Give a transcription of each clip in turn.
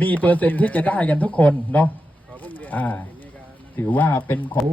มีเปอร์เซ็นต์ที่จะได้กันทุกคนเนาะอ่า ถือว่าเป็นของ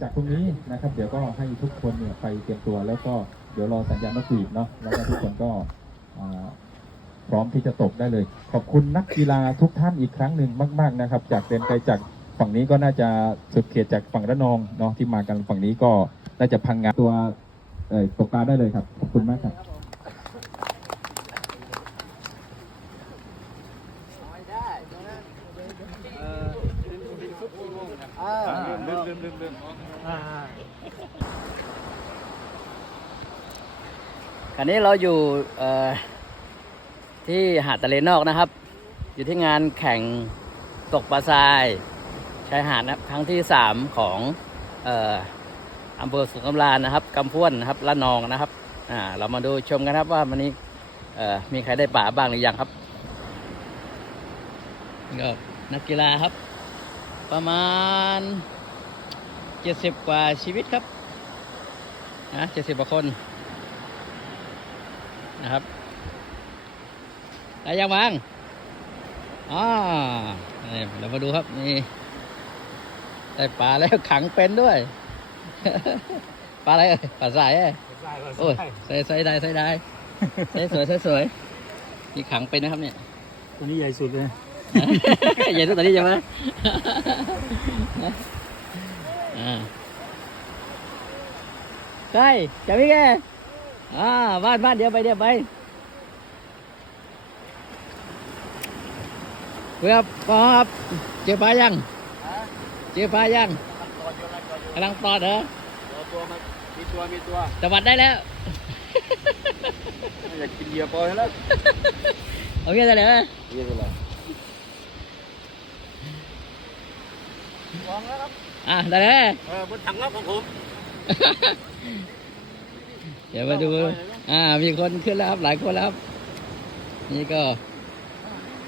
จากตรงนี้นะครับ เดี๋ยวก็ให้ทุกคนเนี่ยไปเตรียมตัว แล้วก็เดี๋ยวรอสัญญาณนกหวีเนาะแล้วก็ทุกคนก็พร้อมที่จะตกได้เลย ขอบคุณนักกีฬาทุกท่านอีกครั้งหนึ่งมาก ๆนะครับ จากเดนไกลจากฝั่งนี้ก็น่าจะสุดเขตจากฝั่งระนองเนาะที่มากันฝั่งนี้ก็น่าจะพังงานตัวตกปลาได้เลยครับ ขอบคุณมากครับ คราวนี้เราอยู่ที่หาดทะเลนอกนะครับ อยู่ที่งานแข่งตกปลาทรายชายหาดนะครั้งที่สามของอำเภอสุขกำลานนะครับกำพวนนะครับละนองนะครับเรามาดูชมกันครับว่าวันนี้มีใครได้ป่าบ้างหรือยังครับก็นักกีฬาครับ ประมาณ เจ็ดสิบกว่าชีวิตครับนะเจ็ดสิบกว่าคนนะครับได้ยังบ้างอ่านี่เรามาดูครับนี่ได้ปลาแล้วขังเป็นด้วย ปลาอะไรเอ่ยปลาสายเอ้ยโอ้ยใส่ใส่ได้ใส่ได้ใส่สวยใส่สวยนี่ขังเป็นนะครับเนี่ยตัวนี้ใหญ่สุดเลยใหญ่ทุกตัวนี้ใช่ไหมอ่า ใช่จะพี่แกอ่าบ้านบ้านเดียวไปเดียวไปเพื่อพอครับเจอปลายังเจอปลายังกำลังตอดเหรอตัวมันมีตัวมีตัวจัวัดได้แล้วอยากกินเหยื่อปล่อยแล้วเอาเงี้ยได้เลยเหรอเยอะเลย อะได้เลยเออบนถังน้ำของผม เดี๋ยวมาดู อ่า มีคนขึ้นแล้วครับ หลายคนแล้วครับ นี่ก็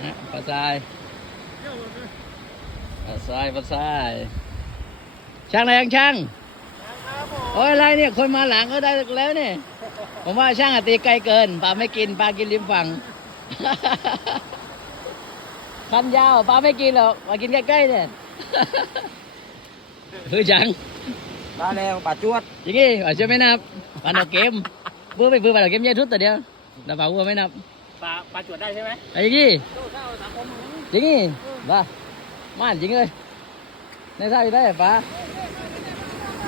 นะปลาทรายปลาทรายปลาทราย ช่างอะไรยังช่างโอ้ยอะไรเนี่ย คนมาหลังก็ได้แล้วเนี่ย ผมว่าช่างอะตีไกลเกิน ปลาไม่กิน ปลากินริมฝั่งคันยาวปลาไม่กินหรอกปลากินใกล้ๆเนี่ย เฮ้ยจังมาแล้วป่าจวดอย่างงี้ว่าจะไม่นับปานดอกเกมเบื่อไปเบื่อปานดอกเกมใหญ่ทุดแต่เดียวแต่ป่าวัวไม่นับป่าป่าจวดได้ใช่ไหมไอ้อย่างงี้อย่างงี้บ้าม่านจริงเลยในท่าอยู่ได้ปลา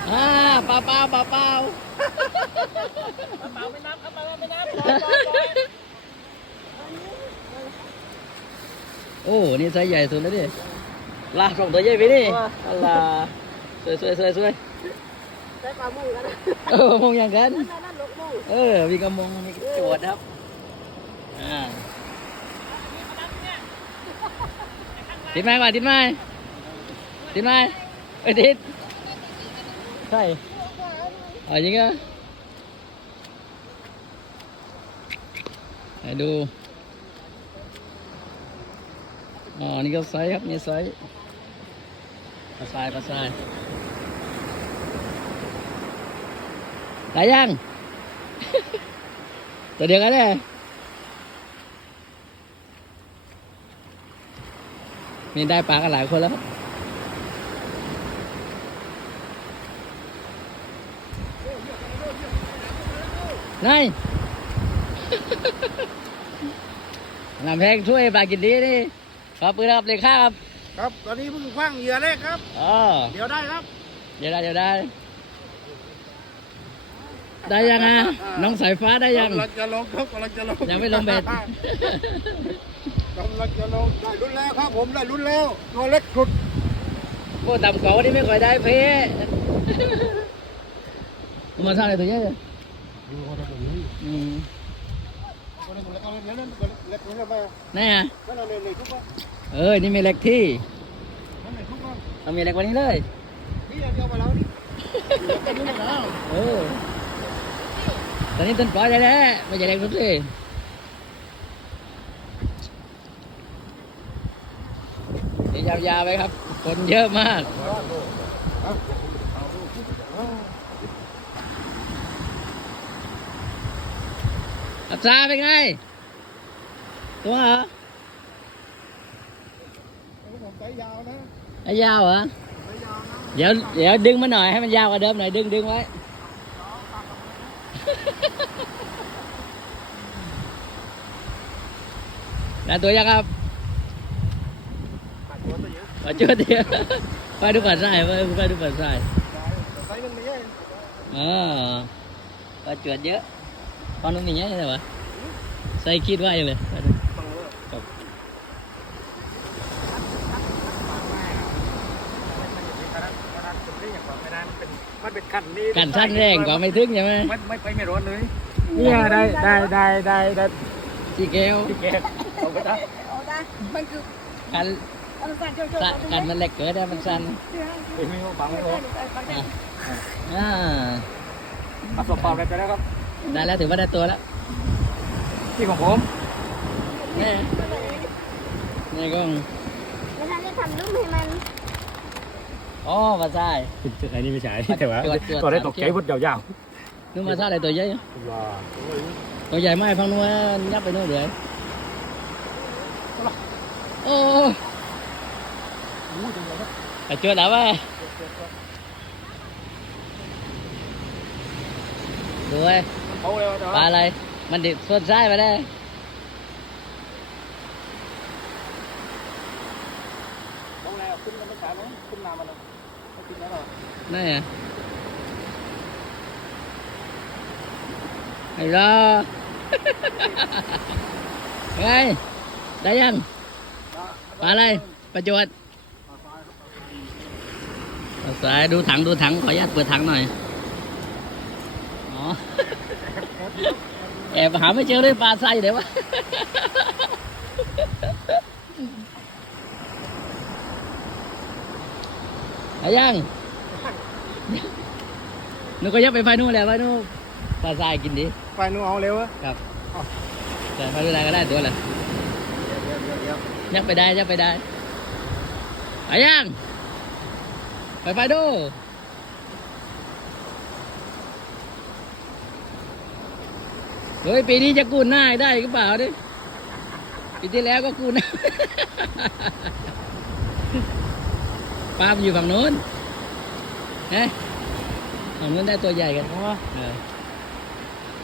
อ่าปลาเปล่าปลาเปล่าป่าไม่นับครับป่าไม่นับโอ้ นี่ไซส์ใหญ่สุดแล้วดิลากส่งตัวใหญ่ไปนี่อัลลา สวยสวยสวยสวยได้ปลาหมูกันเออมองอย่างกัน นั่นลูกหมูเออมีกระมงมีโจทย์ครับ อ่าติดไหมก่อนติดไหมติดไหมเอ้ยติดใช่เอาจริงเหรอไหนดู อ๋อ นี่ก็ไซส์ครับ นี่ไซส์ปลาทรายปลาทราย ได้ยังตัวเดียวกันเลยนี่ได้ปลากันหลายคนแล้วครับนายนำแพงช่วยปลากินดีนี่ขอปืนครับเลยค่าครับ ครับ ตอนนี้เพิ่งคว้างเหยื่อแรกครับ อ๋อ เดี๋ยวได้ครับ เดี๋ยวได้เดี๋ยวได้ ได้ยังอะน้องสายฟ้าได้ยังกำลังจะลงครับกำลังจะลงยังไม่ลงเบ็ดกำลังจะลงได้รุ่นแล้วครับผมได้รุ่นแล้วตัวเล็กสุดโอ้ต่ำกว่าวันนี้ไม่ค่อยได้เพะมาสร้างอะไรตัวเนี้ยดูเขาทำแบบนี้อืมตัวเล็กเล็กเล็กเล็กนี่นะไปนี่ฮะนั่นเราเลยเลยทุกคนเออ นี่มีเล็กที่นั่นเลยทุกคนต้องมีเล็กกว่านี้เลยนี่เดียวมาแล้วนี่กันนี่แล้วเออ ตอนนี้ต้นปล่อยได้แล้วไม่ใช่เล็กสุดเลยนี่ยาวๆไปครับ คนเยอะมากอัตราเป็นไง ตัวเหรอผมสายยาวนะไอ้ยาวเหรอสายยาวนะเดี๋ยวเดี๋ยวดึงมาหน่อยให้มันยาวกว่าเดิมหน่อยดึงดึงไว้ ได้ตัวยังครับตัดตัวตัวเยอะมาจุดเดียวไปดูปัดไส้ไปไปดูปัดไส้สายนึงนี่เออไปจวดเยอะตอนนู้นมีเยอะเลยวะใส่คิดไว้เลยไปดูต้องเลยครับมันเป็นขันนี้กันสั้นแรงกว่าไม่ถึงใช่ไหมไม่ไม่ไปไม่ร้อนเลยเนี่ยได้ได้ได้ได้ได้จีเกลพี่แกเอา ได้เอาได้มันคือกันอันสั่นเจ้าสั้นกันมันเล็กเกินได้มันสั้นเป็นไม่บังไม่ร้อนอ่าประสบความสำเร็จไปแล้วครับได้แล้วถือว่าได้ตัวแล้วที่ของผมนี่นี่ก็แล้วท่านจะทำรูปให้มันอ๋อมาใช่ไอ้นี่ไม่ใช่แต่ว่าจวดจวดตัวได้ตกใจพุดยาวๆนึกมาใช่อะไรตัวใหญ่ตัวใหญ่มากฟังนู้นยับไปนู้นเลย โอ้ไอ้จวดแล้ววะดูไอ้เขาเลยว่า ปลาอะไรมันดิส่วนซ้ายไปได้เขาแล้วขึ้นมันไม่ขายมั้งขึ้นน้ำมันไม่ขึ้นแล้วหรอนี่อะไอ้รอไงได้ยังปลาอะไรปลาจวดปลาสายดูถังดูถังขออนุญาตเปิดถังหน่อยอ๋อแอบหาไม่เจอเลยปลาไส้เดี๋ยววะได้ยังนึกก็ยับไปไฟนู่นแหละไฟนู่นปลาทรายกินดิไปนู่นเอาเร็วอะครับแต่ไฟนู่นอะไรก็ได้ตัวแหละ เดี๋ยวเดี๋ยวเดี๋ ยวเดี๋ยวยับไปได้ยับไปได้ไปยังไปไฟดูเฮ้ยปีนี้จะกู้หน้าให้ได้หรือเปล่าดิปีที่แล้วก็กู้หน้าปลามันอยู่ฝั่งนู้นเฮ้ฝั่งนู้นได้ตัวใหญ่กันเออ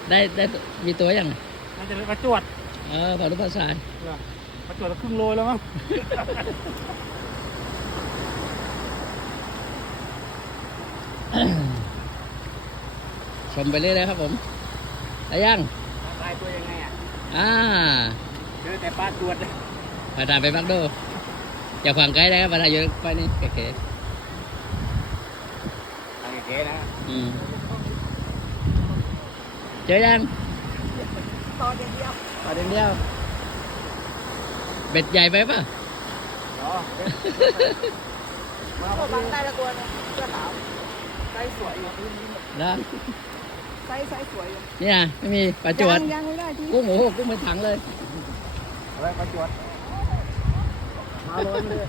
ได้ได้ตัวมีตัวยังมันจะมาจวด เออฝั่งนู้นปลาทราย มาจวดครึ่งโลแล้วมั้งชมไปเรื่อยๆครับผมได้ยังตายตัวยังไงอะ อ่าเจอแต่ปลาตรวจไปตามไปบักดูอย่าขวางไกลนะครับไปทางอยู่ไปนี่เก๋ทางเก๋นะๆอืม เจอยังตอนอย่างเดียวปลาเดียว เดียวเบ็ดใหญ่ไปป่ะอ๋อมาตัวพอดีบางได้ละตัวนึงเสื้อขาวไซส์สวยอยู่แล้วไซส์ไซส์สวยอยู่เนี่ยไม่มีปลาจวดยังยังไม่ได้ที่กุ้งโอ้โหกุ้งเป็นถังเลยอะไรปลาจวดมาเลยเลย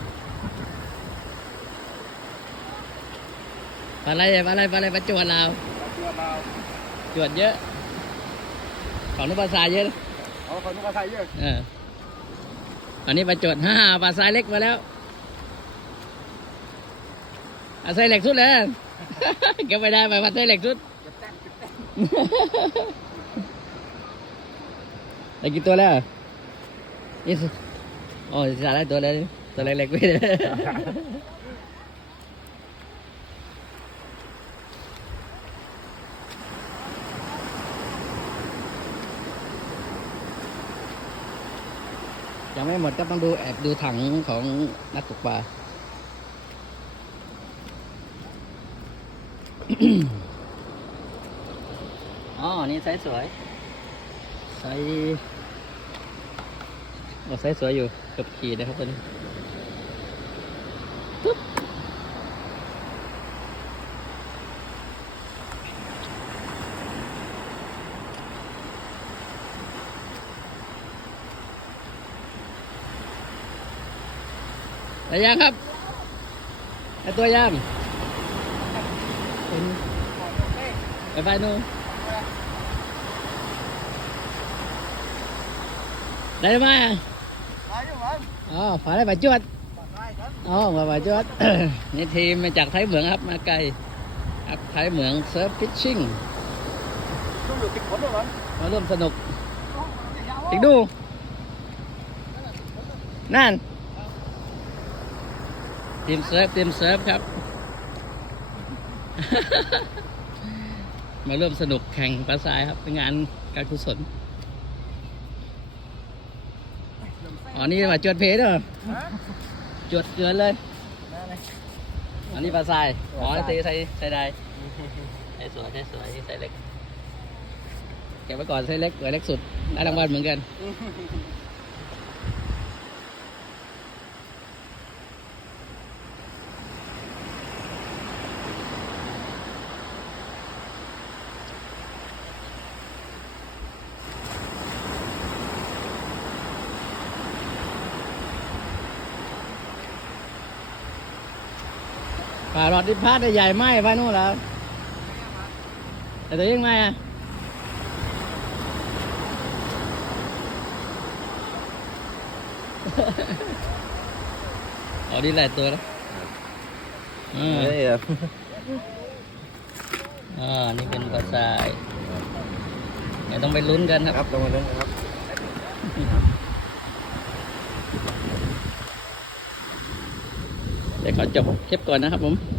ปลาอะไรปลาอะไรปลาอะไรปลาจวดเราปลาจวดเราจวดเยอะ ของนู้นปลาทรายเยอะนะเอาคนนู้นมาใส่เยอะเออ ตอนนี้ประจดห้าปลาทรายเล็กมาแล้วปลาทรายเล็กสุดเลยเก็บไปได้ไปปลาทรายเล็กสุดได้กี่ตัวแล้วนี่สิโอ้สาได้ตัวแล้วตัวเล็กๆไปเลย ไม่หมดก็ต้องดูแอบดูถังของนักตกปลาอ๋อ นี่ไซส์สวย ไซส์โอ้ไซส์สวยอยู่เกือบขีดนะครับตัวนี้ ได้ยังครับได้ตัวยังเป็นไปไฟนู่นได้ไหมตายอยู่มั้งอ๋อฝาได้ปลาจวดตายกันอ๋อมามาจอดนี่ทีมมาจากไทยเหมืองครับมาไกลครับไทยเหมืองเซิร์ฟฟิชชิ่งมาร่วมสนุกอีกดูนั่น ทีมเซิร์ฟทีมเซิร์ฟครับ มาร่วมสนุกแข่งปลาทรายครับเป็นงานการกุศลอ๋อนี่มาจวดเพจเหรอจวดเกินเลย อันนี้ปลาทราย อ๋อตีใส่ใส่ได้ใส่สวยใส่สวยใส่เล็ก เก็บไว้ก่อนใส่เล็กไว้เล็กสุด ได้รางวัลเหมือนกัน ป่าหลอดที่พาดใหญ่ไหมไปนู่นแล้วแต่ตัวยังไงอะอ๋อนี่หลายตัวแล้วอ่าอ่านี่เป็นปลาทรายเดี๋ยวต้องไปลุ้นกันครับ ครับลงมาเลยครับ เดี๋ยวขอจบคลิปก่อนนะครับผม